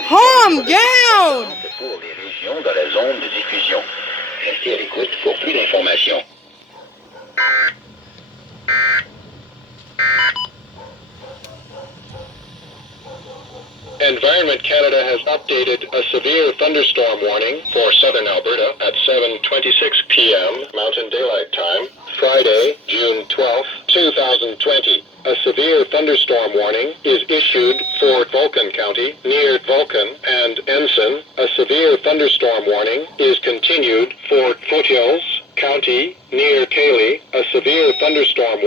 Calm down! Pour les régions dans la zone de diffusion. Restez à l'écoute pour plus d'informations. Environment Canada has updated a severe thunderstorm warning for southern Alberta at 7:26 p.m. Mountain Daylight Time, Friday, June 12, 2020. A severe thunderstorm warning is issued for Vulcan County, near Vulcan and Ensign. A severe thunderstorm warning is continued for Foothills County, near Cayley. A severe thunderstorm